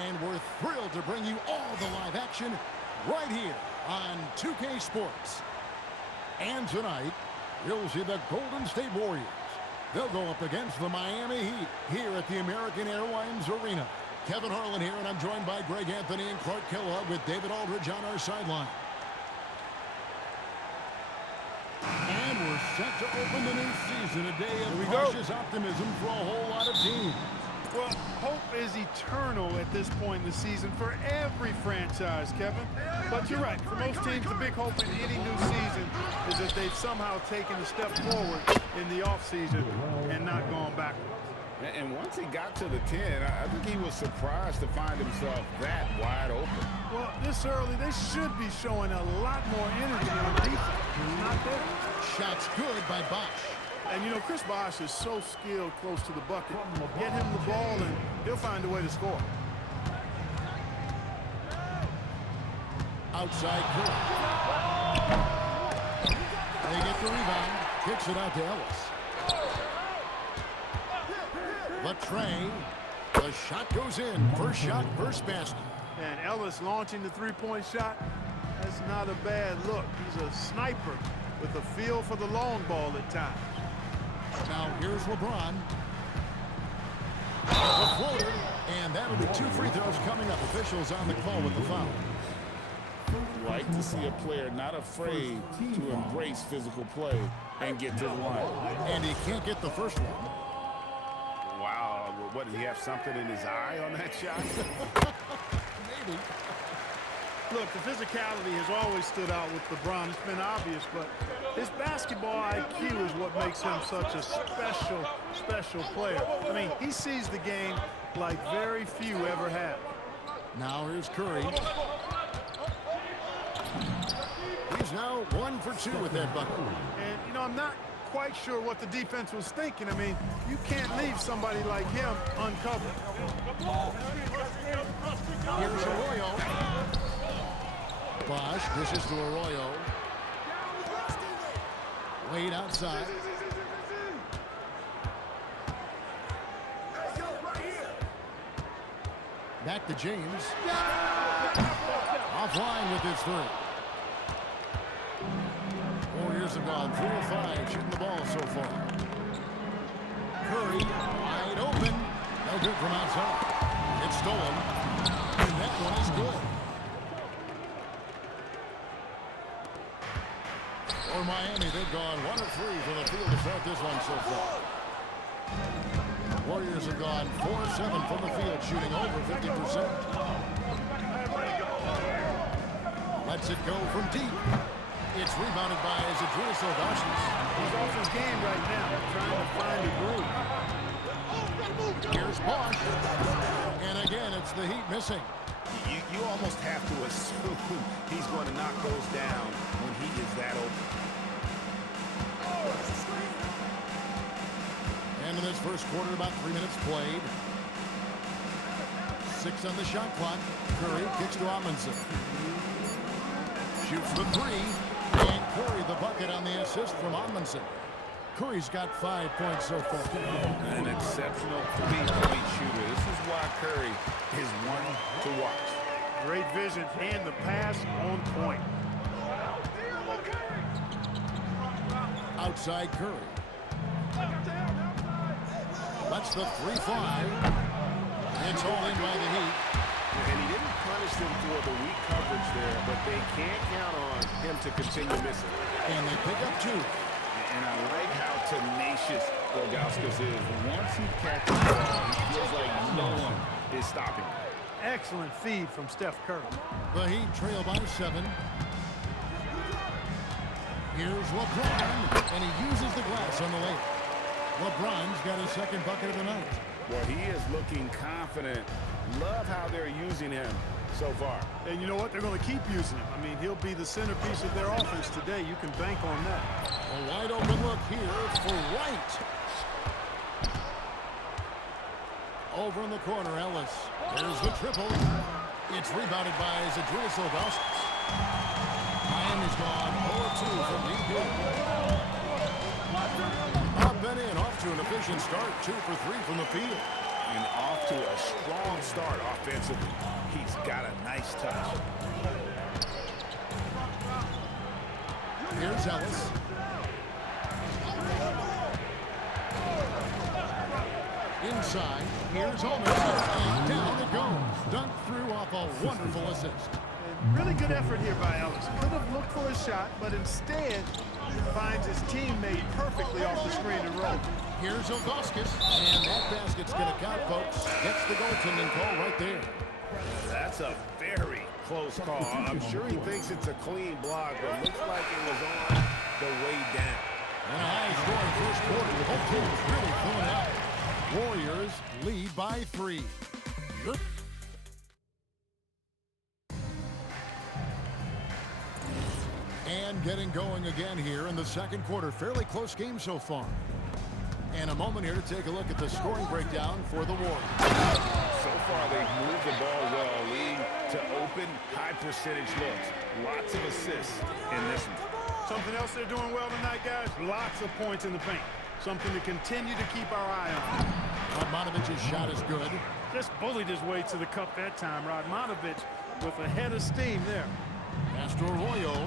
And we're thrilled to bring you all the live action right here on 2K Sports. And tonight, you'll see the Golden State Warriors. They'll go up against the Miami Heat here at the American Airlines Arena. Kevin Harlan here, and I'm joined by Greg Anthony and Clark Kellogg with David Aldridge on our sideline. And we're set to open the new season, a day of cautious optimism for a whole lot of teams. Well, hope is eternal at this point in the season for every franchise, Kevin. But you're right. For most teams, the big hope in any new season is that they've somehow taken a step forward in the offseason and not gone backwards. And once he got to the 10, I think he was surprised to find himself that wide open. Well, this early, they should be showing a lot more energy on defense. Not there. Shots good by Bosh. And, you know, Chris Bosh is so skilled close to the bucket. Get him the ball, and he'll find a way to score. Outside Curry. They get the rebound. Kicks it out to Ellis. Latrey. The shot goes in. First shot, first basket. And Ellis launching the three-point shot. That's not a bad look. He's a sniper with a feel for the long ball at times. Now here's LeBron. The floater. And that'll be 2 free throws coming up. Officials on the call with the foul. Like to see a player not afraid to embrace physical play and get to the line. And he can't get the first one. Wow, what, did he have something in his eye on that shot? Maybe. Look, the physicality has always stood out with LeBron. It's been obvious, but his basketball IQ is what makes him such a special player. I mean, he sees the game like very few ever have. Now here's Curry. He's now 1 for 2 with that bucket. And, you know, I'm not quite sure what the defense was thinking. I mean, you can't leave somebody like him uncovered. Here's Arroyo. Bosh dishes to Arroyo. Wade outside. Back to James. Offline with his three. Warriors have gone 4 of 5 shooting the ball so far. Curry wide open. No good from outside. It's stolen. And that one is good. For Miami, they've gone 1 of 3 from the field to start this one so far. Warriors have gone 4 of 7 from the field, shooting over 50%. Lets it go from deep. It's rebounded by Zadrunas Ilgauskas. He's off his game right now, trying to find a groove. Here's Bosh. And again, it's the Heat missing. You almost have to assume he's going to knock those down when he is that open. And in this first quarter, about 3 minutes played. 6 on the shot clock. Curry kicks to Amundsen. Shoots the 3. And Curry the bucket on the assist from Amundsen. Curry's got 5 points so far. An exceptional three-point shooter. This is why Curry is one to watch. Great vision and the pass on point. Outside Curry. That's the 3-5. It's all in by the Heat. And he didn't punish them for the weak coverage there, but they can't count on him to continue missing. And they pick up 2. And I like how tenacious Ilgauskas is. Once he catches the ball, he feels like no one is stopping him. Excellent feed from Steph Curry. The Heat trail by 7. Here's LeBron, and he uses the glass on the layup. LeBron's got his second bucket of the night. Well, he is looking confident. Love how they're using him so far. And you know what? They're going to keep using him. I mean, he'll be the centerpiece of their offense today. You can bank on that. A wide open look here for White. Over in the corner, Ellis. There's the triple. It's rebounded by Zadrunas Ilgauskas. Miami's gone 0-2 from deep. Up and in, off to an efficient start. 2 for 3 from the field. and off to a strong start offensively. He's got a nice touch. Here's Ellis. Inside, here's Holmes, and down it goes. Dunked through off a wonderful assist. And really good effort here by Ellis. Could have looked for a shot, but instead finds his teammate perfectly off the screen and roll. Here's Ilgauskas, and that basket's going to count, folks. Gets the goaltending call right there. That's a very close call. I'm sure he thinks it's a clean block, but looks like it was on the way down. And a high-scoring first quarter. Both teams really pulling out. Warriors lead by 3. And getting going again here in the second quarter. Fairly close game so far. And a moment here to take a look at the scoring breakdown for the Warriors. So far, they've moved the ball well, leading to open, high-percentage looks. Lots of assists in this one. Something else they're doing well tonight, guys? Lots of points in the paint. Something to continue to keep our eye on. Radmanovic's shot is good. Just bullied his way to the cup that time. Radmanovic with a head of steam there. Castro Arroyo.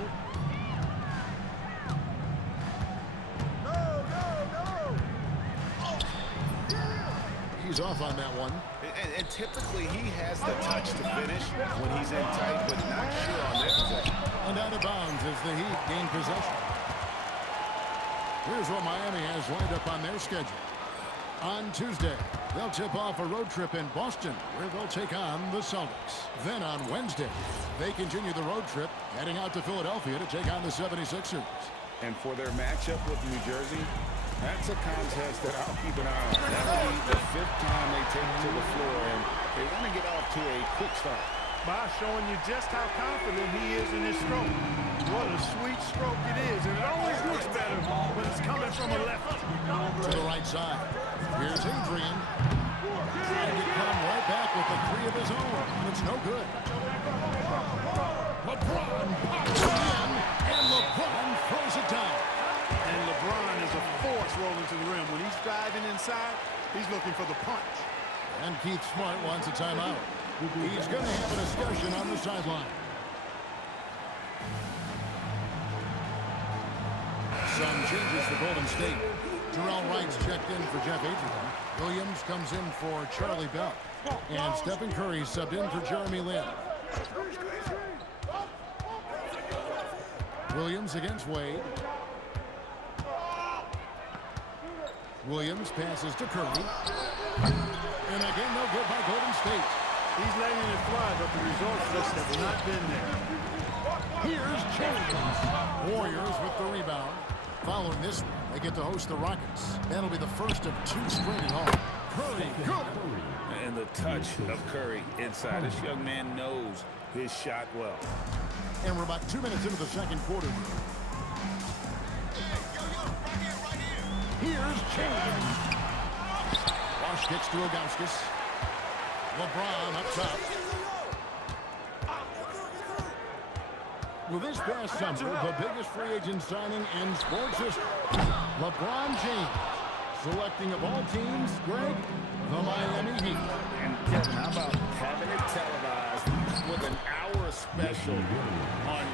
He's off on that one. And typically he has the touch to finish when he's in tight, but not sure on that possession. And out of bounds as the Heat gain possession. Here's what Miami has lined up on their schedule. On Tuesday, they'll tip off a road trip in Boston, where they'll take on the Celtics. Then on Wednesday, they continue the road trip, heading out to Philadelphia to take on the 76ers. And for their matchup with New Jersey, that's a contest that I'll keep an eye on. That'll be the 5th time they take to the floor, and they want to get off to a quick start. By showing you just how confident he is in his stroke. What a sweet stroke it is, and it always looks better when it's coming from a left. To the right side. Here's Adrian. Trying to come right back with a 3 of his own. It's no good. LeBron pops in, and LeBron throws it down. And LeBron is a force rolling to the rim. When he's driving inside, he's looking for the punch. And Keith Smart wants a timeout. He's going to have a discussion on the sideline. Some changes for Golden State. Terrell Wright's checked in for Jeff Adrian. Williams comes in for Charlie Bell. And Stephen Curry subbed in for Jeremy Lin. Williams against Wade. Williams passes to Curry. And again, no good by Golden State. He's letting it fly, but the results just have not been there. Here's James. Warriors with the rebound. Following this one, they get to host the Rockets. That'll be the first of 2 straight at home. Curry, good. And the touch of Curry inside. This young man knows his shot well. And we're about 2 minutes into the second quarter. Here's James. Bosch gets to Ilgauskas. LeBron up top. Well, this past summer, the biggest free agent signing in sports history, LeBron James, selecting of all teams, Greg, the Miami Heat. And Kevin, how about having it televised with an hour special on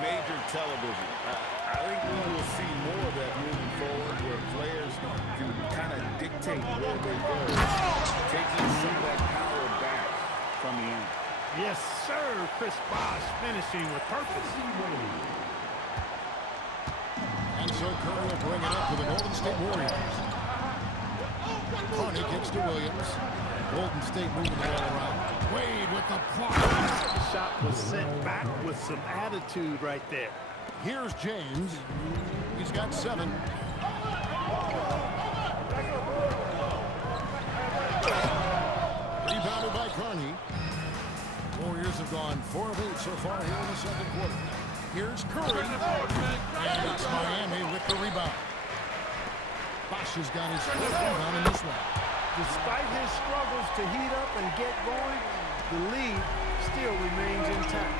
major television? I think we will see more of that moving forward, where players can kind of dictate where they go, taking some of that power back from the end. Yes, sir. Chris Bosh finishing with purpose. And so Curry will bring it up for the Golden State Warriors. Carney kicks to Williams. Golden State moving the ball around. Wade with the block. The shot was sent back with some attitude right there. Here's James. He's got 7. Rebounded by Carney. Warriors have gone 4 of 8 so far here in the second quarter. Here's Curry. And it's Miami with the rebound. Bosh has got his foot rebound in this one. Despite his struggles to heat up and get going, the lead still remains intact.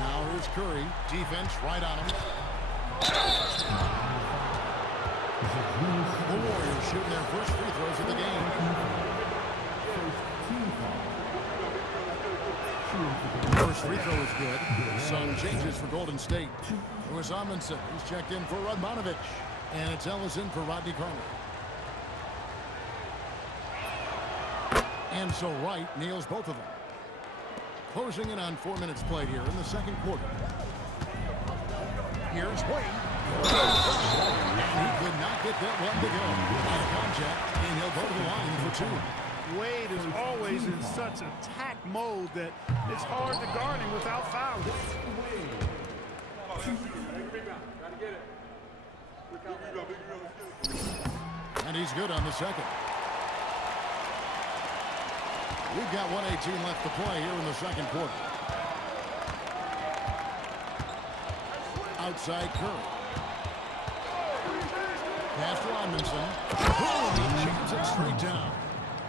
Now here's Curry. Defense right on him. The Warriors shooting their first free throws of the game. First free throw is good. Some changes for Golden State. It was Amundsen. He's checked in for Radmanovic. And it's Ellison for Rodney Carter. And so Wright nails both of them. Closing in on 4 minutes played here in the second quarter. Here's Wade. And he could not get that one to go. On contact, and he'll go to the line for two. Wade is always in such attack mode that it's hard to guard him without fouling. And he's good on the second. We've got 1:18 left to play here in the second quarter. Outside Curry. Pass to Amundsen. Boom! He jams it straight down.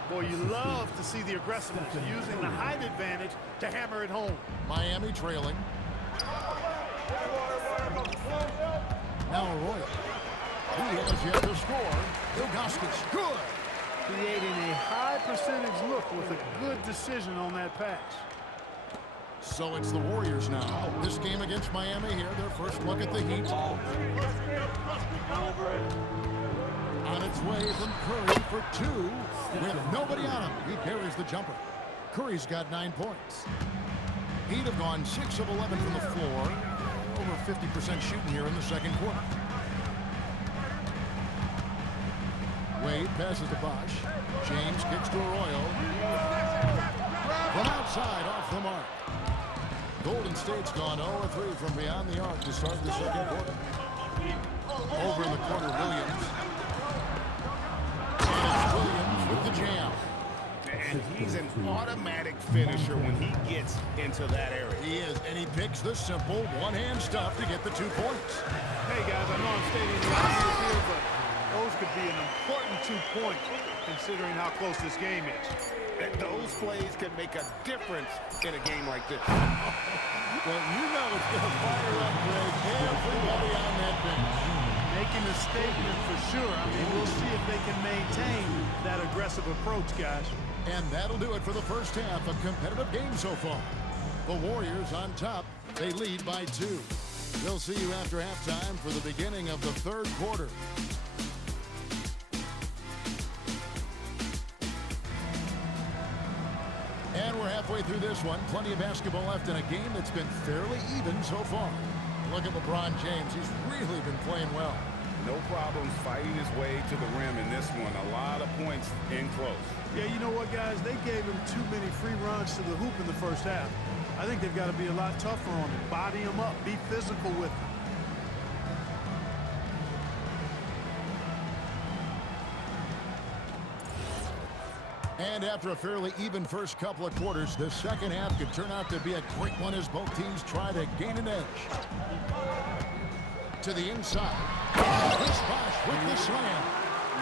Boy, you love to see the aggressiveness using the height advantage to hammer it home. Miami trailing. Now Arroyo. He has yet to score. Ilgauskas, good. Creating a high percentage look with a good decision on that pass. So it's the Warriors now. This game against Miami here, their first look at the Heat. On its way from Curry for two. With nobody on him, he buries the jumper. Curry's got 9 points. Heat have gone 6 of 11 from the floor. Over 50% shooting here in the second quarter. Wade passes to Bosch. James kicks to Arroyo. From outside, off the mark. Golden State's gone 0-3 from beyond the arc to start the second quarter. Over in the corner, Williams. And it's Williams with the jam. And he's an automatic finisher when he gets into that area. He is, and he picks the simple one-hand stuff to get the 2 points. Hey, guys, I know I'm stating the obvious here, but those could be an important 2 points considering how close this game is. And those plays can make a difference in a game like this. Well, you know it's going to fire up, Greg, everybody on that bench. Making a statement for sure. I mean, we'll see if they can maintain that aggressive approach, guys. And that'll do it for the first half. A competitive game so far. The Warriors on top. They lead by 2. We'll see you after halftime for the beginning of the third quarter. And we're halfway through this one. Plenty of basketball left in a game that's been fairly even so far. Look at LeBron James. He's really been playing well. No problems fighting his way to the rim in this one. A lot of points in close. Yeah, you know what, guys? They gave him too many free runs to the hoop in the first half. I think they've got to be a lot tougher on him. Body him up. Be physical with him. And after a fairly even first couple of quarters, the second half could turn out to be a great one as both teams try to gain an edge. To the inside. Chris Bosh with the slam.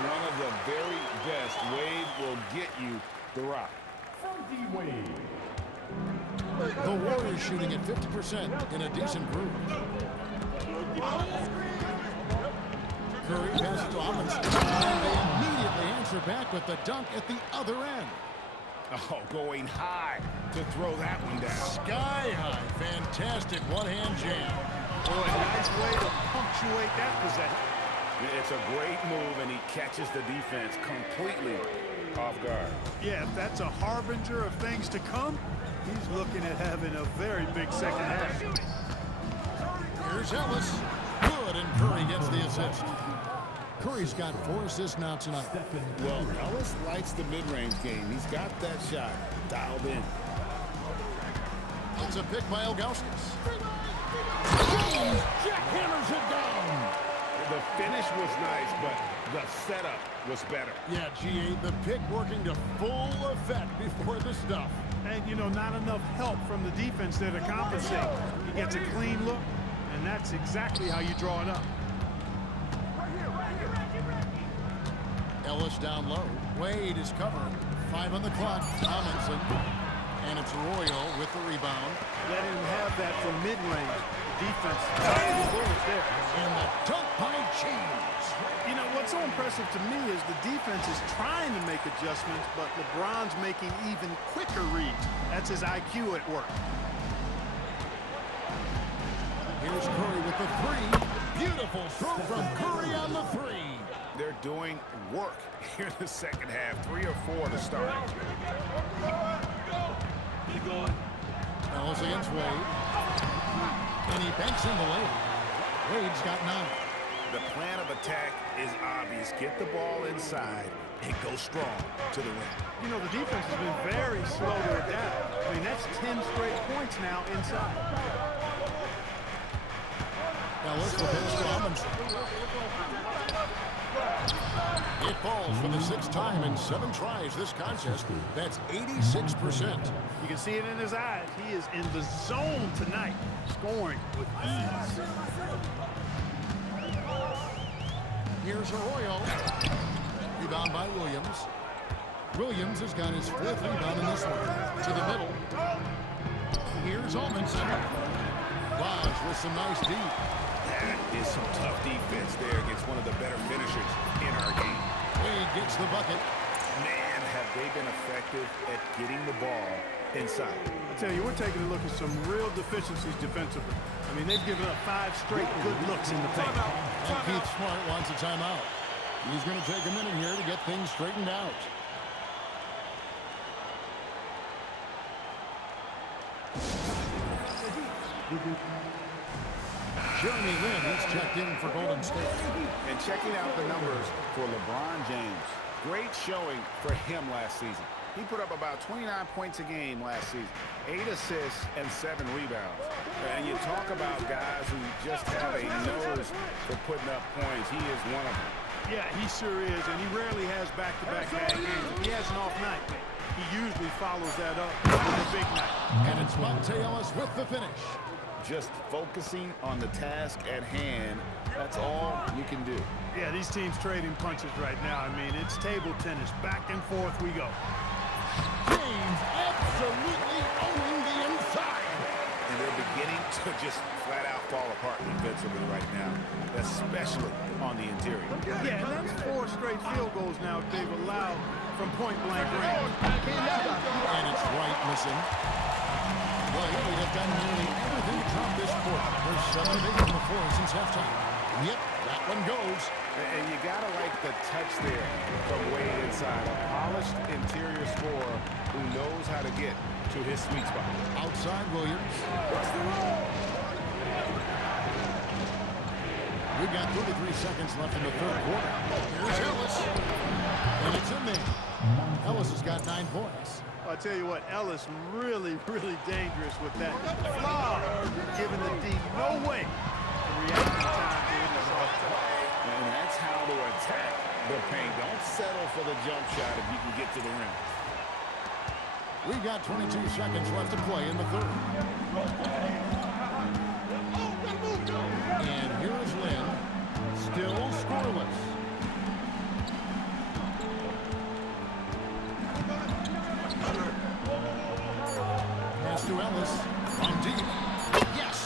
One of the very best. Wade will get you the rock. The Warriors shooting at 50% in a decent groove. Curry passes to Amundsen. And they immediately answer back with the dunk at the other end. Oh, going high to throw that one down. Sky high. Fantastic one-hand jam. Boy, nice way to punctuate that possession. It's a great move, and he catches the defense completely off guard. Yeah, if that's a harbinger of things to come, he's looking at having a very big second half. Here's Ellis. Good, and Curry gets the assist. Curry's got 4 assists now tonight. Well, Ellis likes the mid-range game. He's got that shot dialed in. It's a pick by Ilgauskas. James jackhammers it down. The finish was nice, but the setup was better. Yeah, G.A., the pick working to full effect before the stuff. And, you know, not enough help from the defense there to compensate. He gets a clean look, and that's exactly how you draw it up. Ellis down low. Wade is covered. 5 on the clock. Amundsen. And it's Arroyo with the rebound. Let him have that from mid-range. defense biting the bullet there. And the dunk by James. You know, what's so impressive to me is the defense is trying to make adjustments, but LeBron's making even quicker reads. That's his IQ at work. Here's Curry with the three. Beautiful throw from Curry on the three. They're doing work here in the second half. 3 or 4 to start. Ellis against Wade. And he banks in the layup. Wade's got 9. The plan of attack is obvious. Get the ball inside and go strong to the rim. You know, the defense has been very slow to adapt. I mean, that's 10 straight points now inside. Ellis will finish to Amundsen. It falls for the 6th time in 7 tries this contest. That's 86%. You can see it in his eyes. He is in the zone tonight, scoring with ease. Here's Arroyo. Rebound by Williams. Williams has got his 4th rebound in this one. To the middle. Here's Amundsen. Raj with some nice deep. That is some tough defense there against one of the better finishers in our game. Wade gets the bucket. Man, have they been effective at getting the ball inside. I tell you, we're taking a look at some real deficiencies defensively. I mean, they've given up 5 straight good looks in the paint. And Keith Smart wants a timeout. He's going to take a minute here to get things straightened out. Jeremy Lin is checked in for Golden State. And checking out the numbers for LeBron James. Great showing for him last season. He put up about 29 points a game last season, 8 assists and 7 rebounds. And you talk about guys who just have a nose for putting up points. He is one of them. Yeah, he sure is, and he rarely has back-to-back bad games. If he has an off night, he usually follows that up with a big night. And it's Monte Ellis with the finish. Just focusing on the task at hand, that's all you can do. Yeah, these teams trading punches right now. I mean, it's table tennis. Back and forth we go. James absolutely owning the inside. And they're beginning to just flat out fall apart defensively right now, especially on the interior. Yeah, and that's 4 straight field goals now they've allowed from point-blank range. And it's Wright missing. Well, we have done nearly everything to drop this quarter. We're 7 of 8 from the floor since halftime. Yep, that one goes. And you gotta like the touch there from Wade inside. A polished interior scorer who knows how to get to his sweet spot. Outside Williams. We've got 33 seconds left in the 3rd quarter. Here's Ellis. And it's in there. Ellis has got 9 points. I'll tell you what, Ellis really, really dangerous with that flaw, giving the D no way to react in time to hit this off time. And that's how to attack the paint. Don't settle for the jump shot if you can get to the rim. We've got 22 seconds left to play in the 3rd. And here's Lin, still scoreless. Pass to Ellis, from deep. Yes!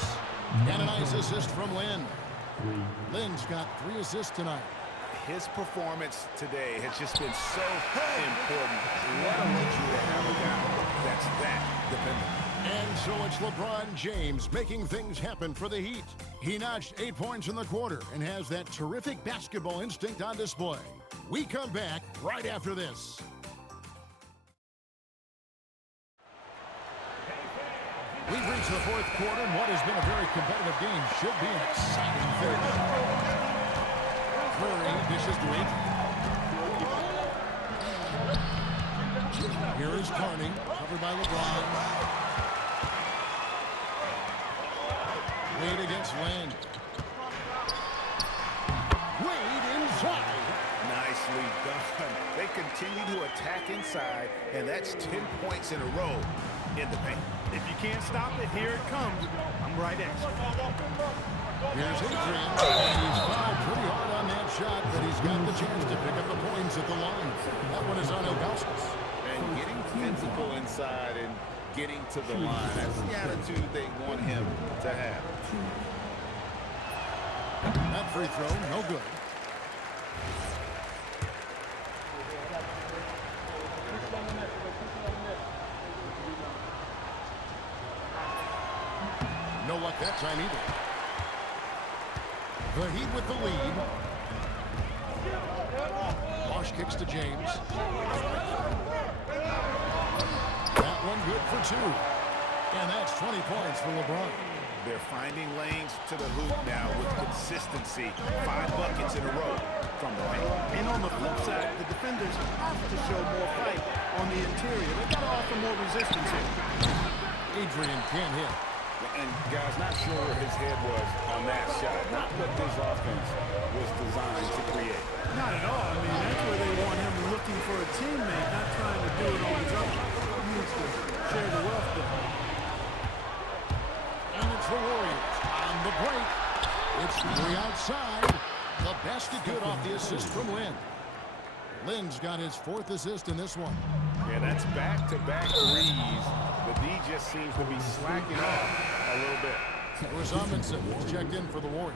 And a nice assist from Lin. Lin's got 3 assists tonight. His performance today has just been so important. What a luxury to have a guy that's that dependent. And so it's LeBron James making things happen for the Heat. He notched 8 points in the quarter and has that terrific basketball instinct on display. We come back right after this. We've reached the 4th quarter, and what has been a very competitive game should be an exciting finish. Curry dishes to Aiton. Here is Carney, covered by LeBron. Wade against Lin. Wade inside. Nicely done. They continue to attack inside, and that's 10 points in a row in the paint. If you can't stop it, here it comes. I'm right at you. Here's Adrian. He's fouled pretty hard on that shot, but he's got the chance to pick up the points at the line. That one is on Ilgauskas. And getting physical inside, and getting to the line. That's the attitude they want him to have. That free throw, no good. No luck that time either. The Heat with the lead. Bosch kicks to James. That one good for two. And that's 20 points for LeBron. They're finding lanes to the hoop now with consistency. 5 buckets in a row from the paint. And on the flip side, the defenders have to show more fight on the interior. They got to offer more resistance here. Adrian can't hit. And guys, not sure where his head was on that shot. Not what this offense was designed to create. Not at all. I mean, that's where they want him looking for a teammate, not trying to do it on his own. He needs to share the wealth there. And it's the Warriors on the break. It's three outside. The basket good off the assist from Lynn. Lynn's got his 4th assist in this one. Yeah, that's back-to-back threes. The D just seems to be slacking off a little bit. Amundsen is checked in for the Warriors.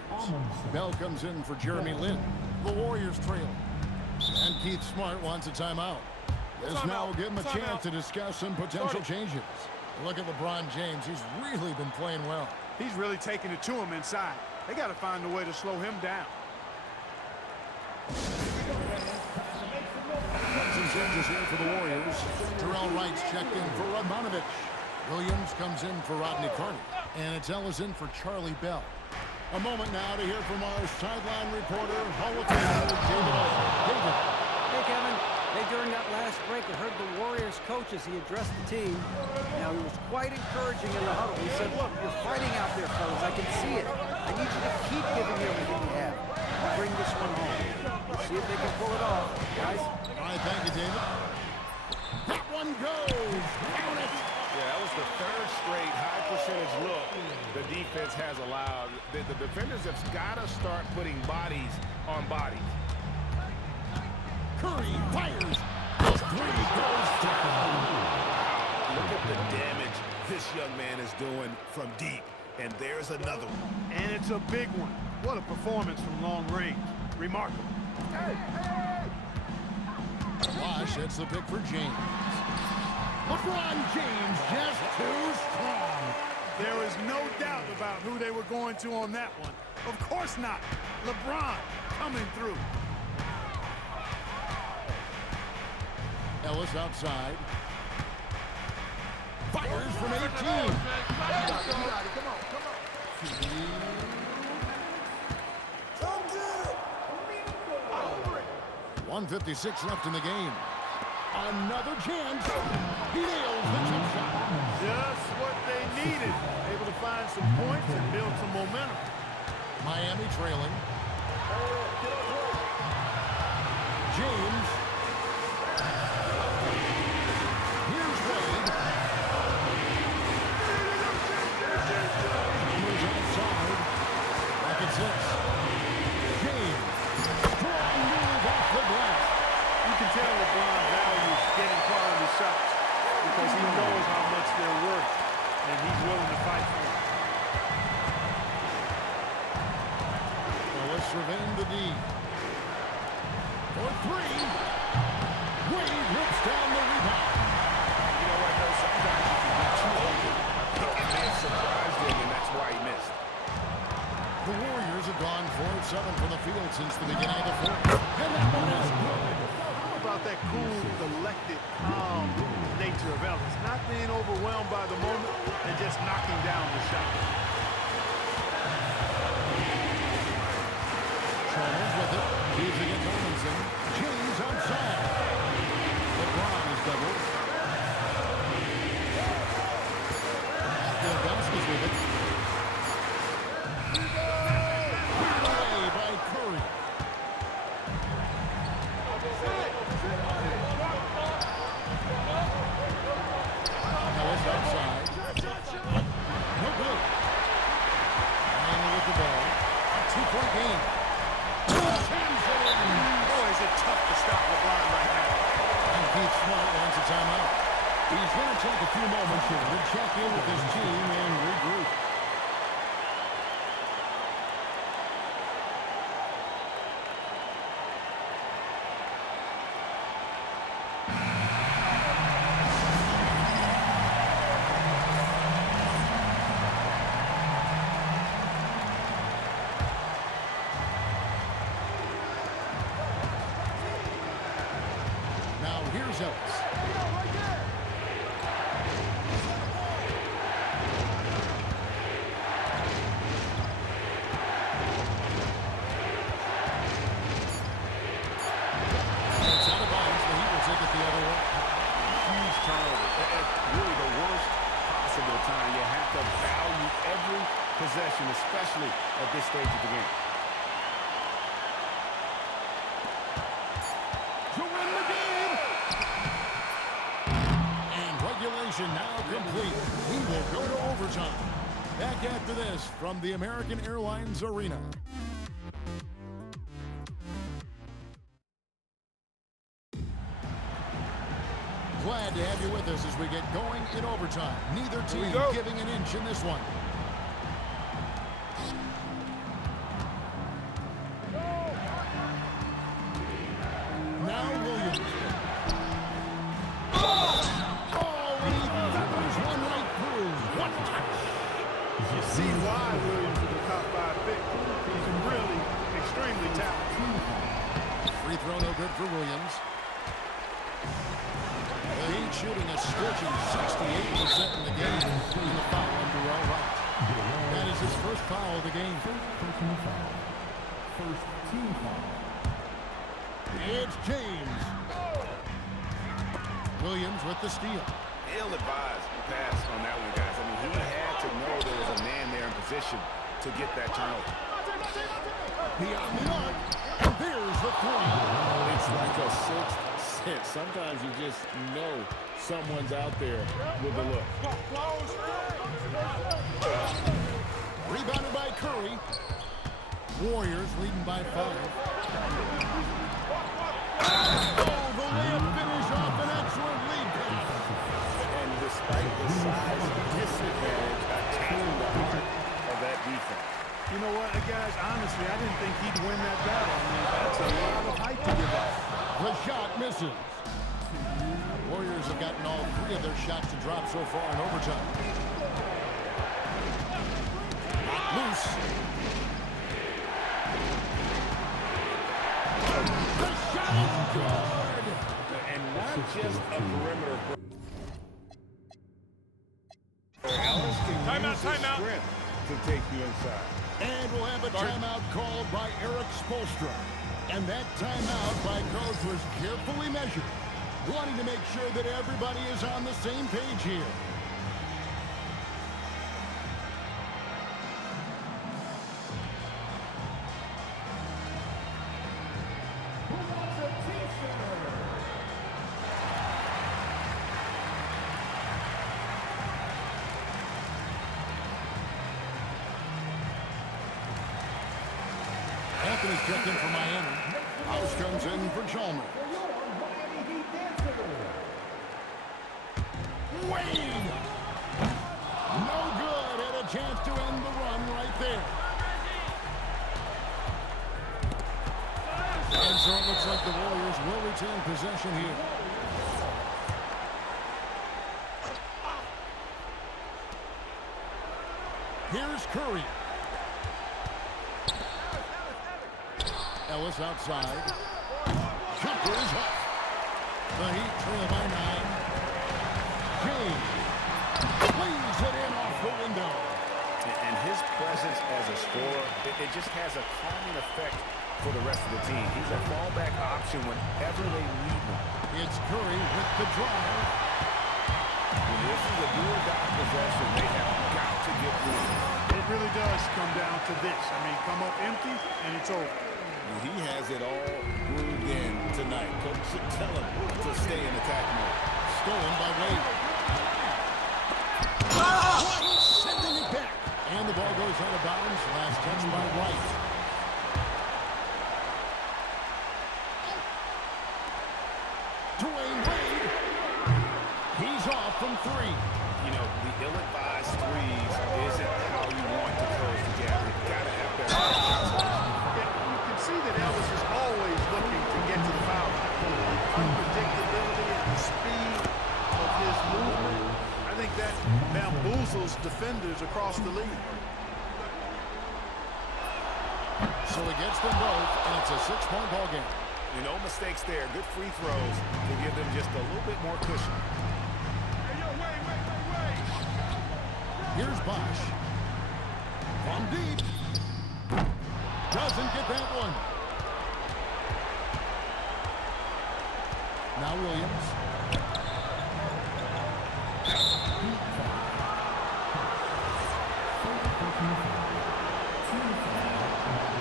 Bell comes in for Jeremy Lin. The Warriors trail. And Keith Smart wants a timeout. This now will give him a chance to discuss some potential changes. Look at LeBron James. He's really been playing well. He's really taking it to him inside. They got to find a way to slow him down. Some changes here for the Warriors. Terrell Wright's checked in for Radmanovich. Williams comes in for Rodney Carter. And it's Ellis in for Charlie Bell. A moment now to hear from our sideline reporter, Hall of Famer David O. David. Hey, Kevin. Hey, during that last break, I heard the Warriors coach as he addressed the team. Now, he was quite encouraging in the huddle. He said, look, you're fighting out there, fellas. I can see it. I need you to keep giving me everything you have. Bring this one home. Let's see if they can pull it off, guys. All right, thank you, David. That one goes. Count it. Yeah, that was the 3rd straight high-percentage look the defense has allowed. The defenders have got to start putting bodies on bodies. Curry fires. The three goes down. Look at the damage this young man is doing from deep. And there's another one. And it's a big one. What a performance from long range. Remarkable. Bosch hits the pick for James. LeBron James just too strong. There is no doubt about who they were going to on that one. Of course not. LeBron coming through. Ellis outside. Fires from 18. Come on. 1:56 left in the game. Another chance. He nails the jump shot. Just what they needed. Able to find some points and build some momentum. Miami trailing. James. Here's Wade. Moves outside. Back at 6. James. Strong move off the glass. You can tell LeBron values getting quality shots because he knows how much they're worth, and he's willing to fight for them. Ellis surveying the D. For 3. Wade rips down the rebound. You know what, though? Sometimes you can get too open. I think it may have surprised him, and that's why he missed. The Warriors have gone 4 of 7 from the field since the beginning of the 4th. And that one is good. How about that cool, collected, calm nature of Ellis? Not being overwhelmed by the moment and just knocking down the shot. Chalmers with it. He's against Amundsen. James outside. LeBron is doubled. Vasquez with it. Cleared away by Curry. Ellis outside. No good. Miami with the ball. 2-point game. Boy, is it tough to stop LeBron right now. And Keith Smart He's going to take a few moments here to check in with his team and regroup. Now here's Ellis. It's out of bounds, but he will take it the other way. Huge turnover. At really the worst possible time. You have to value every possession, especially at this stage of the game. To win the game. And regulation now complete. We will go to overtime. Back after this from the American Airlines Arena. Glad to have you with us as we get going in overtime. Neither team giving an inch in this one. Now Williams. Oh, he thunders one right through. What a touch. You see why Williams is a top 5 pick. He's really extremely talented. Free throw no good for Williams. He's shooting a scorching 68% in the game. In the foul on Durrell Wright. That is his first foul of the game. First team foul. It's James. Williams with the steal. Ill-advised pass on that one, guys. I mean, he had to know there was a man there in position to get that turnover. Beyond the arc. And there's the three. It's like a sixth sense. Sometimes you just know someone's out there with a look. Rebounded by Curry. Warriors leading by 5. Oh, the layup finish off an excellent lead pass. And despite the size disadvantage, attacking the heart of that defense. You know what, guys? Honestly, I didn't think he'd win that battle. I mean, that's a lot of height to give up. The shot misses. Warriors have gotten all 3 of their shots to drop so far in overtime. Loose. The shot is good. And not just a perimeter. Ellis can use his strength to take you inside. And we'll have a timeout called by Eric Spoelstra. And that timeout by Coach was carefully measured, wanting to make sure that everybody is on the same page here. Anthony's checked in for Miami. House comes in for Chalmers. Wade! No good. Had a chance to end the run right there. And so it looks like the Warriors will retain possession here. Here's Curry. Ellis outside. Jumper is off. The Heat trail by 9. James flings it in off the window. And his presence as a scorer, it just has a calming effect for the rest of the team. He's a fallback option whenever they need him. It's Curry with the drive. When this is a do-or-die possession, they have got to get moving. It really does come down to this. I mean, come up empty, and it's over. He has it all grooved in tonight. Coach should tell him to stay in attack mode. Stolen by Wade. Sending it back. And the ball goes out of bounds. Last touch by Wright. Dwayne Wade. He's is off from 3. You know, the ill-advised threes isn't how you want to close the gap. You've got to have better shot selection. Yeah, you can see that Ellis is always looking to get to the foul line. The unpredictability and the speed of his movement, I think that bamboozles defenders across the league. So he gets them both, and it's a 6-point ball game. No mistakes there. Good free throws to give them just a little bit more cushion. Here's Bosch. From deep. Doesn't get that one. Now Williams.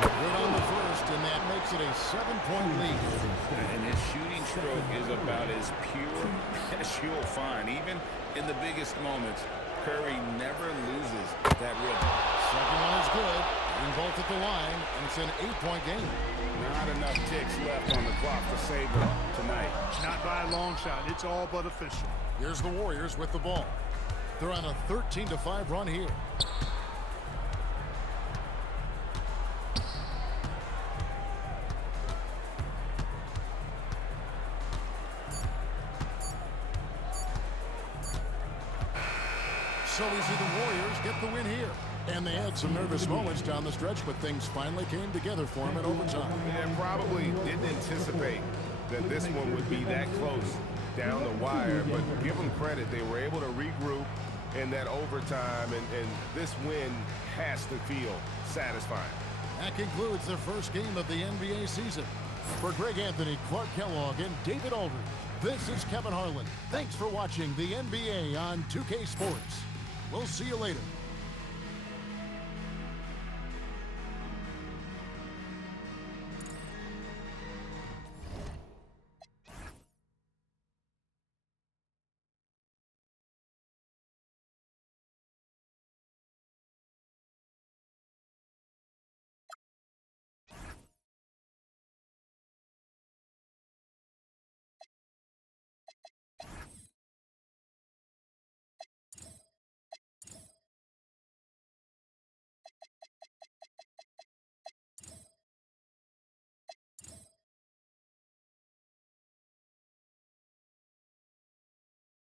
Good on the first, and that makes it a 7-point lead. And his shooting stroke is about as pure as you'll find. Even in the biggest moments, Curry never loses that rhythm. Second one is good. In both at the line, and it's an 8-point game. Not enough ticks left on the clock to save them tonight. Not by a long shot. It's all but official. Here's the Warriors with the ball. They're on a 13-5 run here. So we see the Warriors get the win here. And they had some nervous moments down the stretch, but things finally came together for them in overtime. And probably didn't anticipate that this one would be that close down the wire, but give them credit. They were able to regroup in that overtime, and this win has to feel satisfying. That concludes the first game of the NBA season. For Greg Anthony, Clark Kellogg, and David Aldridge, this is Kevin Harlan. Thanks for watching the NBA on 2K Sports. We'll see you later.